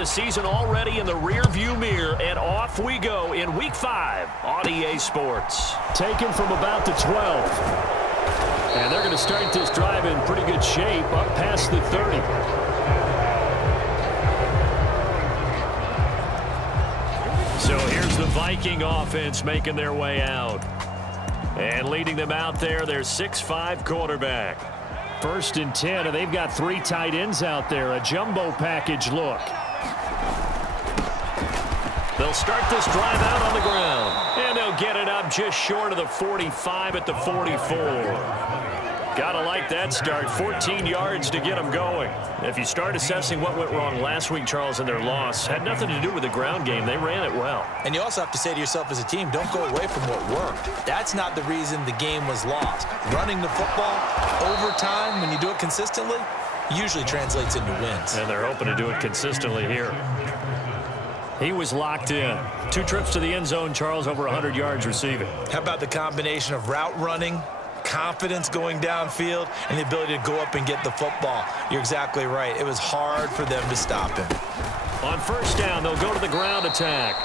the season already in the rearview mirror, and off we go in Week 5 on EA Sports. Taken from about the 12. And they're going to start this drive in pretty good shape up past the 30. So here's the Viking offense making their way out. And leading them out there, their 6'5" quarterback. 1st and 10, and they've got 3 tight ends out there. A jumbo package look. They'll start this drive out on the ground. And they'll get it up just short of the 45 at the 44. Gotta like that start. 14 yards to get them going. If you start assessing what went wrong last week, Charles, in their loss, had nothing to do with the ground game. They ran it well. And you also have to say to yourself as a team, don't go away from what worked. That's not the reason the game was lost. Running the football over time, when you do it consistently, usually translates into wins. And they're hoping to do it consistently here. He was locked in. 2 trips to the end zone, Charles, over 100 yards receiving. How about the combination of route running, confidence going downfield, and the ability to go up and get the football? You're exactly right. It was hard for them to stop him. On 1st down, they'll go to the ground attack.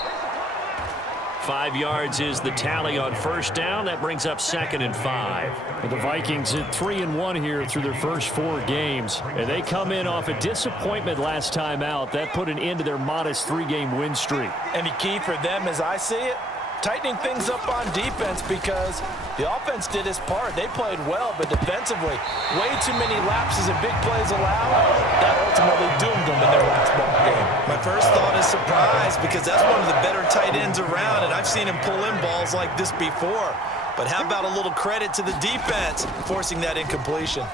5 yards is the tally on 1st down. That brings up 2nd and 5. But the Vikings at 3-1 here through their first 4 games. And they come in off a disappointment last time out. That put an end to their modest 3-game win streak. And the key for them, as I see it, tightening things up on defense, because the offense did its part. They played well, but defensively, way too many lapses and big plays allowed. That ultimately doomed them in their last ball game. My first thought is surprise, because that's one of the better tight ends around, and I've seen him pull in balls like this before. But how about a little credit to the defense forcing that incompletion?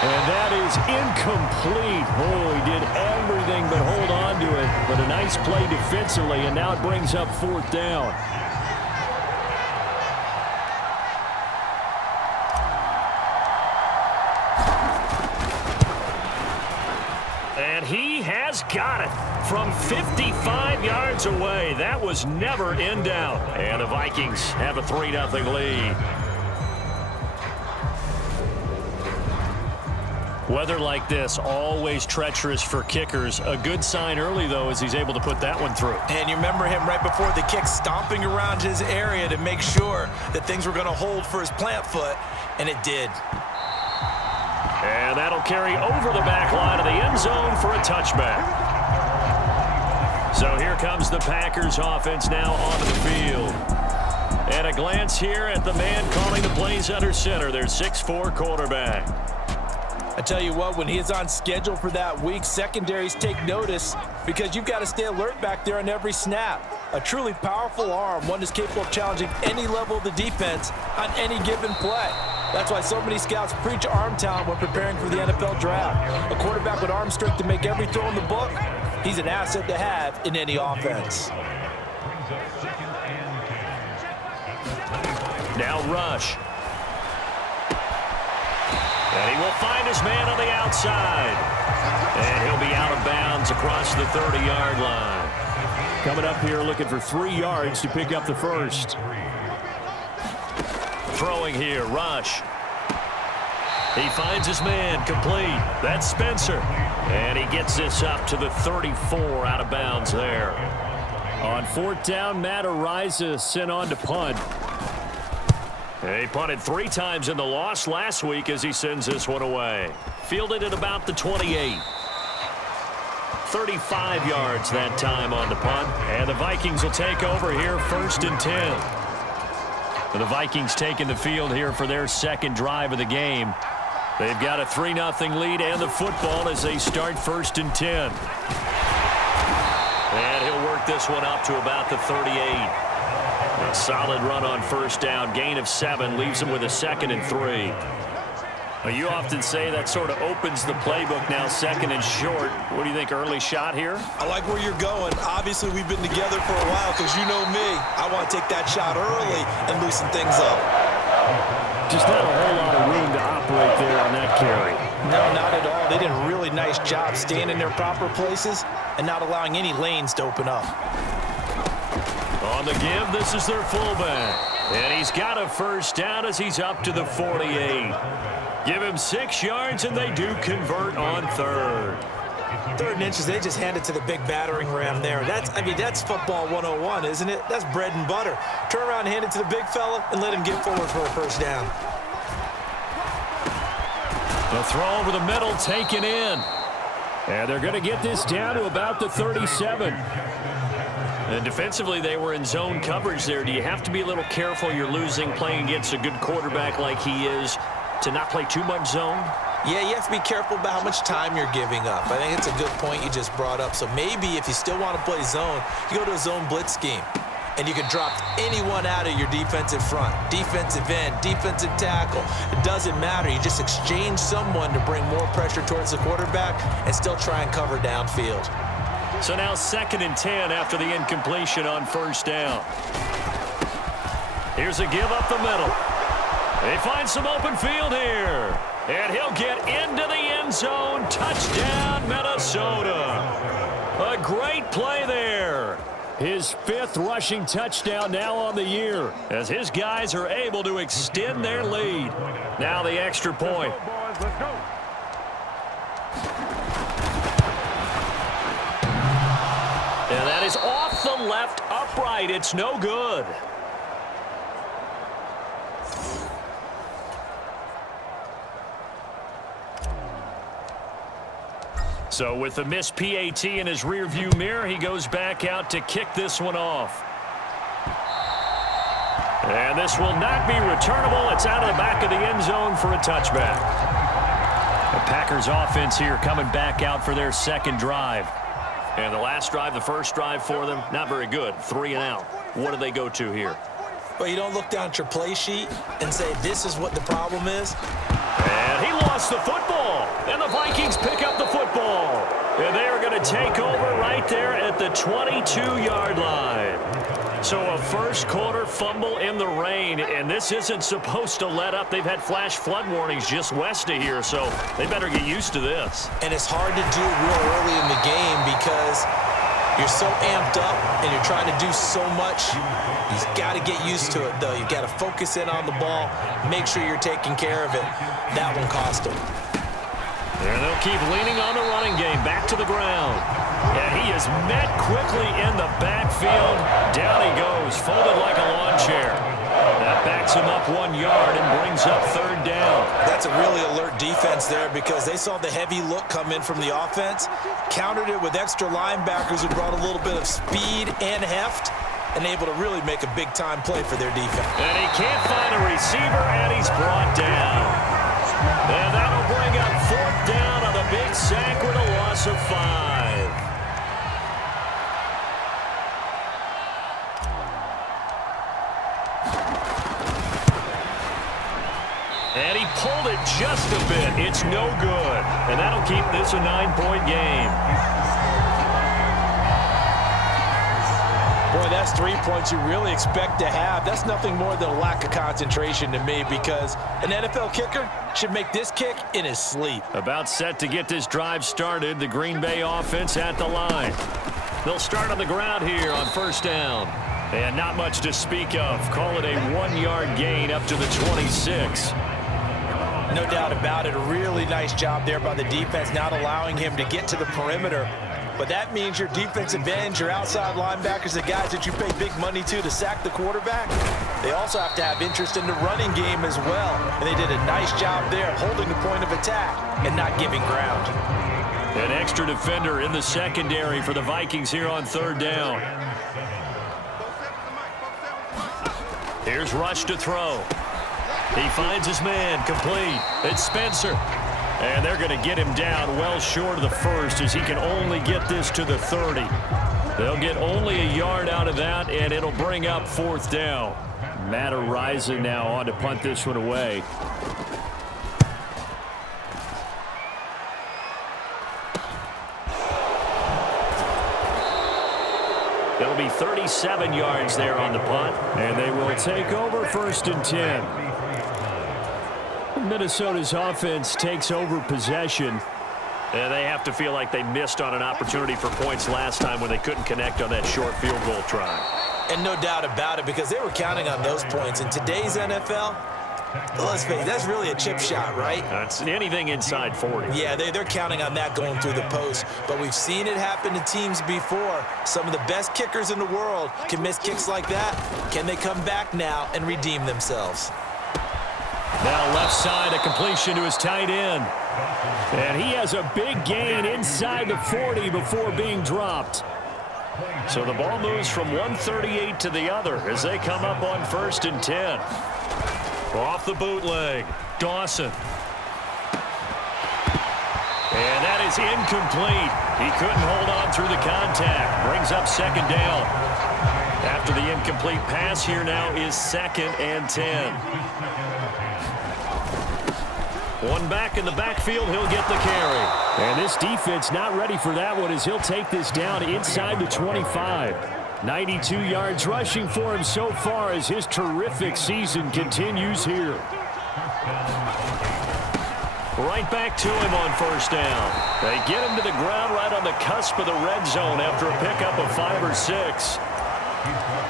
And that is incomplete. Oh, he did everything but hold on to it. But a nice play defensively, and now it brings up 4th down. And he has got it from 55 yards away. That was never in doubt. And the Vikings have a 3-0 lead. Weather like this, always treacherous for kickers. A good sign early, though, as he's able to put that one through. And you remember him right before the kick, stomping around his area to make sure that things were going to hold for his plant foot, and it did. And that'll carry over the back line of the end zone for a touchback. So here comes the Packers offense now onto the field. And a glance here at the man calling the plays under center, their 6'4" quarterback. I tell you what, when he is on schedule for that week, secondaries take notice, because you've got to stay alert back there on every snap. A truly powerful arm, one that's capable of challenging any level of the defense on any given play. That's why so many scouts preach arm talent when preparing for the NFL draft. A quarterback with arm strength to make every throw in the book, he's an asset to have in any offense. Now Rush. And he will find his man on the outside. And he'll be out of bounds across the 30-yard line. Coming up here looking for 3 yards to pick up the first. Throwing here, Rush. He finds his man, complete. That's Spencer. And he gets this up to the 34, out of bounds there. On 4th down, Matt Ariza sent on to punt. He punted 3 times in the loss last week as he sends this one away. Fielded at about the 28. 35 yards that time on the punt. And the Vikings will take over here 1st and 10. The Vikings taking the field here for their 2nd drive of the game. They've got a 3-0 lead and the football as they start 1st and 10. And he'll work this one up to about the 38. A solid run on 1st down. Gain of 7 leaves him with a 2nd and 3. Well, you often say that sort of opens the playbook now, 2nd and short. What do you think, early shot here? I like where you're going. Obviously, we've been together for a while, because you know me. I want to take that shot early and loosen things up. Just not a whole lot of room to operate there on that carry. No, not at all. They did a really nice job staying in their proper places and not allowing any lanes to open up. On the give, this is their fullback. And he's got a 1st down as he's up to the 48. Give him 6 yards, and they do convert on 3rd. 3rd and inches, they just hand it to the big battering ram there. That's football 101, isn't it? That's bread and butter. Turn around and hand it to the big fella and let him get forward for a first down. The throw over the middle taken in. And they're going to get this down to about the 37. And defensively, they were in zone coverage there. Do you have to be a little careful? You're losing playing against a good quarterback like he is to not play too much zone? Yeah, you have to be careful about how much time you're giving up. I think it's a good point you just brought up. So maybe if you still want to play zone, you go to a zone blitz scheme. And you can drop anyone out of your defensive front, defensive end, defensive tackle. It doesn't matter. You just exchange someone to bring more pressure towards the quarterback and still try and cover downfield. So now 2nd and 10 after the incompletion on first down. Here's a give up the middle. They find some open field here. And he'll get into the end zone. Touchdown, Minnesota. A great play there. His 5th rushing touchdown now on the year, as his guys are able to extend their lead. Now the extra point. And that is off the left upright. It's no good. So with the missed PAT in his rearview mirror, he goes back out to kick this one off. And this will not be returnable. It's out of the back of the end zone for a touchback. The Packers offense here coming back out for their 2nd drive. And the last drive, the first drive for them, not very good. 3 and out. What do they go to here? Well, you don't look down at your play sheet and say, this is what the problem is. And he lost the football. And the Vikings pick up the football. And they are going to take over right there at the 22-yard line. So a first-quarter fumble in the rain, and this isn't supposed to let up. They've had flash flood warnings just west of here, so they better get used to this. And it's hard to do real early in the game because you're so amped up and you're trying to do so much. You've got to get used to it, though. You've got to focus in on the ball, make sure you're taking care of it. That one cost them. And they'll keep leaning on the running game, back to the ground. And he is met quickly in the backfield. Down he goes, folded like a lawn chair. That backs him up 1 yard and brings up 3rd down. That's a really alert defense there because they saw the heavy look come in from the offense, countered it with extra linebackers who brought a little bit of speed and heft, and able to really make a big-time play for their defense. And he can't find a receiver, and he's brought down. And that'll bring up 4th down on the big sack with a loss of 5. And he pulled it just a bit. It's no good. And that'll keep this a 9-point game. Boy, that's 3 points you really expect to have. That's nothing more than a lack of concentration to me because an NFL kicker should make this kick in his sleep. About set to get this drive started. The Green Bay offense at the line. They'll start on the ground here on first down. And not much to speak of. Call it a 1-yard gain up to the 26. No doubt about it. A really nice job there by the defense, not allowing him to get to the perimeter. But that means your defensive ends, your outside linebackers, the guys that you pay big money to sack the quarterback, they also have to have interest in the running game as well. And they did a nice job there holding the point of attack and not giving ground. An extra defender in the secondary for the Vikings here on 3rd down. Here's Rush to throw. He finds his man, complete. It's Spencer. And they're going to get him down well short of the 1st as he can only get this to the 30. They'll get only a yard out of that, and it'll bring up 4th down. Matt Araiza now on to punt this one away. It'll be 37 yards there on the punt. And they will take over 1st and 10. Minnesota's offense takes over possession. And they have to feel like they missed on an opportunity for points last time when they couldn't connect on that short field goal try. And no doubt about it because they were counting on those points. In today's NFL, Let's face it, that's really a chip shot, right? That's anything inside 40. Yeah, they're counting on that going through the post. But we've seen it happen to teams before. Some of the best kickers in the world can miss kicks like that. Can they come back now and redeem themselves? Now left side, a completion to his tight end. And he has a big gain inside the 40 before being dropped. So the ball moves from 138 to the other as they come up on 1st and 10. Off the bootleg, Dawson. And that is incomplete. He couldn't hold on through the contact. Brings up 2nd down. After the incomplete pass, here now is 2nd and 10. One back in the backfield, he'll get the carry. And this defense not ready for that one as he'll take this down inside the 25. 92 yards rushing for him so far as his terrific season continues here. Right back to him on 1st down. They get him to the ground right on the cusp of the red zone after a pickup of 5 or 6.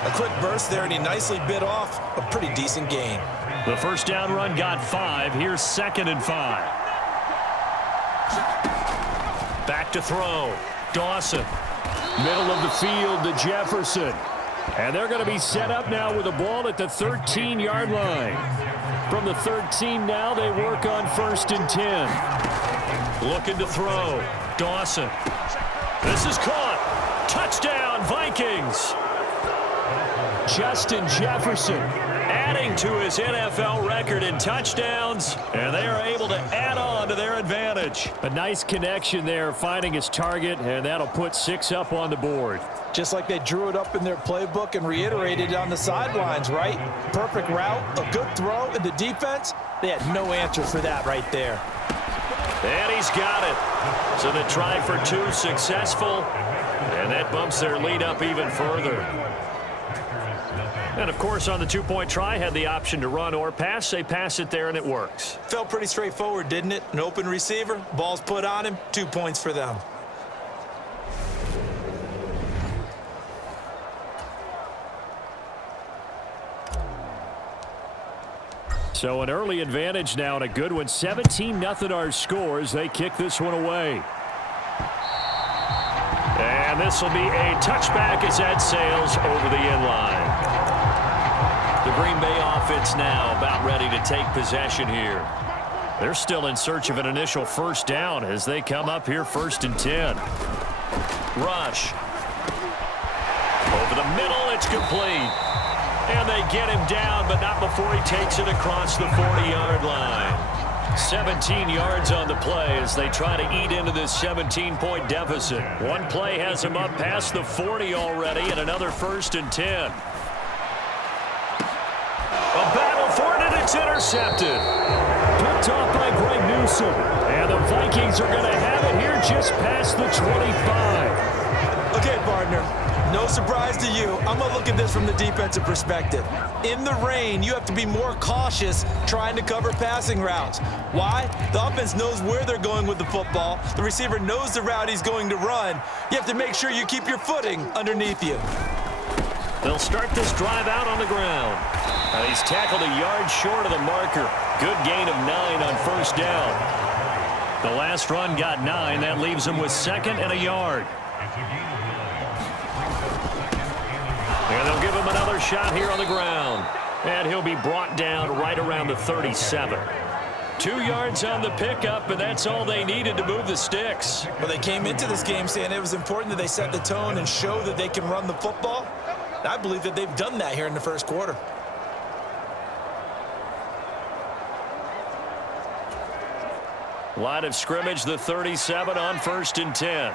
A quick burst there, and he nicely bit off a pretty decent gain. The 1st down run got 5. Here's 2nd and 5. Back to throw. Dawson. Middle of the field to Jefferson. And they're going to be set up now with the ball at the 13-yard line. From the 13 now, they work on 1st and 10. Looking to throw. Dawson. This is caught. Touchdown, Vikings. Justin Jefferson adding to his NFL record in touchdowns, and they are able to add on to their advantage. A nice connection there, finding his target, and that'll put 6 up on the board. Just like they drew it up in their playbook and reiterated it on the sidelines, right? Perfect route, a good throw, and the defense, they had no answer for that right there. And he's got it. So the try for 2 successful, and that bumps their lead up even further. And, of course, on the 2-point try, had the option to run or pass. They pass it there, and it works. Felt pretty straightforward, didn't it? An open receiver, ball's put on him, 2 points for them. So an early advantage now and a good one. 17-0 our score as they kick this one away. And this will be a touchback as that sails over the end line. The Green Bay offense now about ready to take possession here. They're still in search of an initial 1st down as they come up here 1st and 10. Rush. Over the middle, it's complete. And they get him down, but not before he takes it across the 40-yard line. 17 yards on the play as they try to eat into this 17-point deficit. One play has him up past the 40 already, and another 1st and 10. A battle for it, and it's intercepted. Picked off by Greg Newsom. And the Vikings are going to have it here just past the 25. Okay, partner, no surprise to you. I'm going to look at this from the defensive perspective. In the rain, you have to be more cautious trying to cover passing routes. Why? The offense knows where they're going with the football. The receiver knows the route he's going to run. You have to make sure you keep your footing underneath you. They'll start this drive out on the ground. And he's tackled a yard short of the marker. Good gain of 9 on 1st down. The last run got 9. That leaves him with 2nd and a yard. And they'll give him another shot here on the ground. And he'll be brought down right around the 37. 2 yards on the pickup, and that's all they needed to move the sticks. Well, they came into this game saying it was important that they set the tone and show that they can run the football. I believe that they've done that here in the 1st quarter. Line of scrimmage, the 37 on 1st and 10.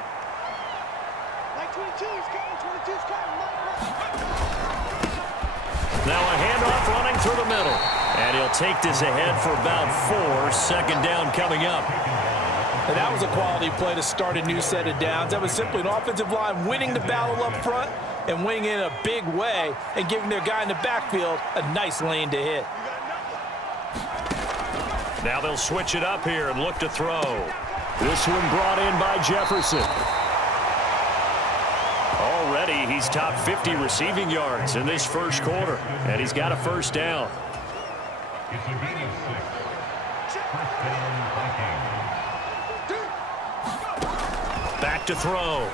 Now a handoff running through the middle. And he'll take this ahead for about 4. 2nd down coming up. And that was a quality play to start a new set of downs. That was simply an offensive line winning the battle up front and winning in a big way and giving their guy in the backfield a nice lane to hit. Now they'll switch it up here and look to throw. This one brought in by Jefferson. Already he's top 50 receiving yards in this 1st quarter, and he's got a 1st down. It's a gain of 6. First down, Vikings. Back to throw.